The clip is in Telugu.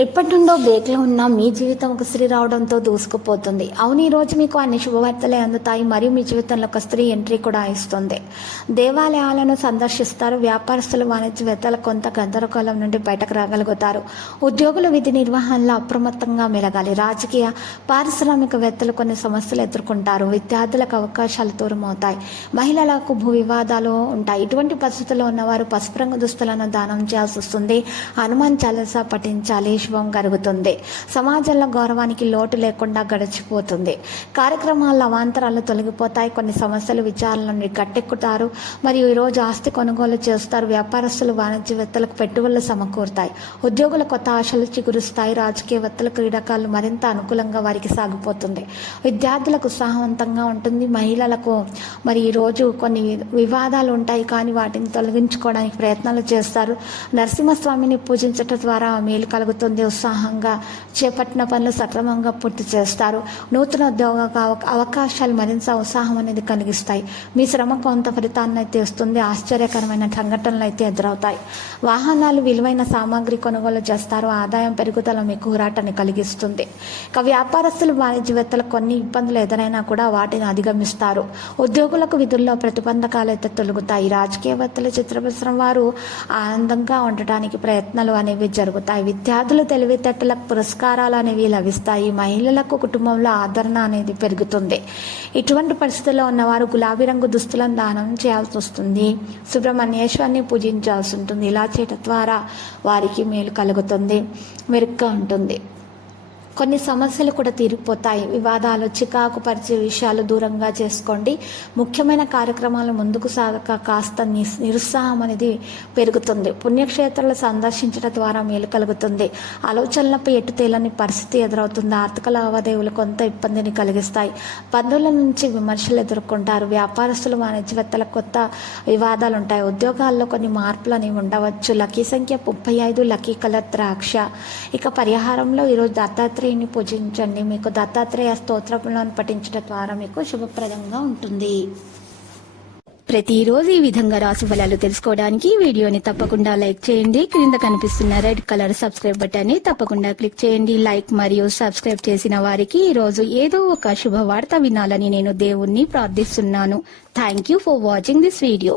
ఎప్పటి నుండో బ్రేక్లో ఉన్న మీ జీవితం ఒక స్త్రీ రావడంతో దూసుకుపోతుంది. అవును ఈ రోజు మీకు అన్ని శుభవార్తలే అందుతాయి మరియు మీ జీవితంలో ఒక స్త్రీ ఎంట్రీ కూడా ఇస్తుంది. దేవాలయాలను సందర్శిస్తారు వ్యాపారస్తులు వాణిజ్యవేత్తలు కొంత గందరగోళం నుండి బయటకు రాగలుగుతారు. ఉద్యోగులు విధి నిర్వహణలో అప్రమత్తంగా మెలగాలి. రాజకీయ పారిశ్రామికవేత్తలు కొన్ని సమస్యలు ఎదుర్కొంటారు. విద్యార్థులకు అవకాశాలు దూరమవుతాయి. మహిళలకు భూ వివాదాలు ఉంటాయి. ఇటువంటి పరిస్థితుల్లో ఉన్నవారు పసుపు రంగు దుస్తులను దానం చేయాల్సి వస్తుంది. హనుమాన్ చాలీసా పఠించాలి. శుభం కలుగుతుంది. సమాజంలో గౌరవానికి లోటు లేకుండా గడిచిపోతుంది. కార్యక్రమాల అవాంతరాలు తొలగిపోతాయి. కొన్ని సమస్యలు విచారాల నుండి గట్టెక్కుతారు. మరియు ఈరోజు ఆస్తి కొనుగోలు చేస్తారు. వ్యాపారస్తులు వాణిజ్యవేత్తలకు పెట్టుబడులు సమకూరుతాయి. ఉద్యోగుల కొత్త ఆశలు చిగురుస్తాయి. రాజకీయవేత్తలు క్రీడాకారులు మరింత అనుకూలంగా వారికి సాగిపోతుంది. విద్యార్థులకు ఉత్సాహవంతంగా ఉంటుంది. మహిళలకు మరి ఈరోజు కొన్ని వివాదాలు ఉంటాయి. కానీ వాటిని తొలగించుకోవడానికి ప్రయత్నాలు చేస్తారు. నరసింహస్వామిని పూజించటం ద్వారా మేలు కలుగుతుంది. ఉత్సాహంగా చేపట్టిన పనులు సక్రమంగా పూర్తి చేస్తారు. నూతన ఉద్యోగ అవకాశాలు మరింత ఉత్సాహం అనేది కలిగిస్తాయి. మీ శ్రమ కొంత ఫలితాన్ని అయితే ఇస్తుంది. ఆశ్చర్యకరమైన సంఘటనలు అయితే ఎదురవుతాయి. వాహనాలు విలువైన సామాగ్రి కొనుగోలు చేస్తారు. ఆదాయం పెరుగుదల మీకు హురాటని కలిగిస్తుంది. ఇక వ్యాపారస్తులు వాణిజ్యవేత్తలకు కొన్ని ఇబ్బందులు ఎదురైనా కూడా వాటిని అధిగమిస్తారు. ఉద్యోగులకు విధుల్లో ప్రతిబంధకాలు అయితే తొలగుతాయి. రాజకీయవేత్తలు చిత్రపరిశ్రమ వారు ఆనందంగా ఉండటానికి ప్రయత్నాలు అనేవి జరుగుతాయి. విద్యార్థులు తెలివితేటలకు పురస్కారాలు అనేవి లభిస్తాయి. మహిళలకు కుటుంబంలో ఆదరణ అనేది పెరుగుతుంది. ఇటువంటి పరిస్థితుల్లో ఉన్నవారు గులాబీ రంగు దుస్తులను దానం చేయాల్సి వస్తుంది. సుబ్రహ్మణ్యేశ్వరిని పూజించాల్సి ఉంటుంది. ఇలా చేయటం ద్వారా వారికి మేలు కలుగుతుంది. మెరుగ్గా ఉంటుంది. కొన్ని సమస్యలు కూడా తీరిపోతాయి. వివాదాలు చికాకు పరిచే విషయాలు దూరంగా చేసుకోండి. ముఖ్యమైన కార్యక్రమాలు ముందుకు సాగక కాస్త నిస్- నిరుత్సాహం అనేది పెరుగుతుంది. పుణ్యక్షేత్రాలు సందర్శించడం ద్వారా మేలు కలుగుతుంది. ఆలోచనలపై ఎటు తేలని పరిస్థితి ఎదురవుతుంది. ఆర్థిక లావాదేవీలు కొంత ఇబ్బందిని కలిగిస్తాయి. బంధువుల నుంచి విమర్శలు ఎదుర్కొంటారు. వ్యాపారస్తులు వాణిజ్యవేత్తల కొత్త వివాదాలు ఉంటాయి ఉద్యోగాల్లో కొన్ని మార్పులు అనేవి ఉండవచ్చు. లక్కీ సంఖ్య ముప్పై ఐదు లక్కీ కలర్ ద్రాక్ష. ఇక పరిహారంలో ఈరోజు దత్తాత్రేయుని పూజించండి. మీకు దత్తాత్రేయ స్తోత్రములను పఠించడం ద్వారా మీకు శుభప్రదంగా ఉంటుంది. ప్రతిరోజు ఈ విధంగా రాశి ఫలాలు తెలుసుకోవడానికి వీడియోని తప్పకుండా లైక్ చేయండి. క్రింద కనిపిస్తున్న రెడ్ కలర్ సబ్స్క్రైబ్ బటన్ని తప్పకుండా క్లిక్ చేయండి. లైక్ మరియు సబ్స్క్రైబ్ చేసిన వారికి ఈ రోజు ఏదో ఒక శుభవార్త వినాలని నేను దేవుణ్ణి ప్రార్థిస్తున్నాను. Thank you for watching this video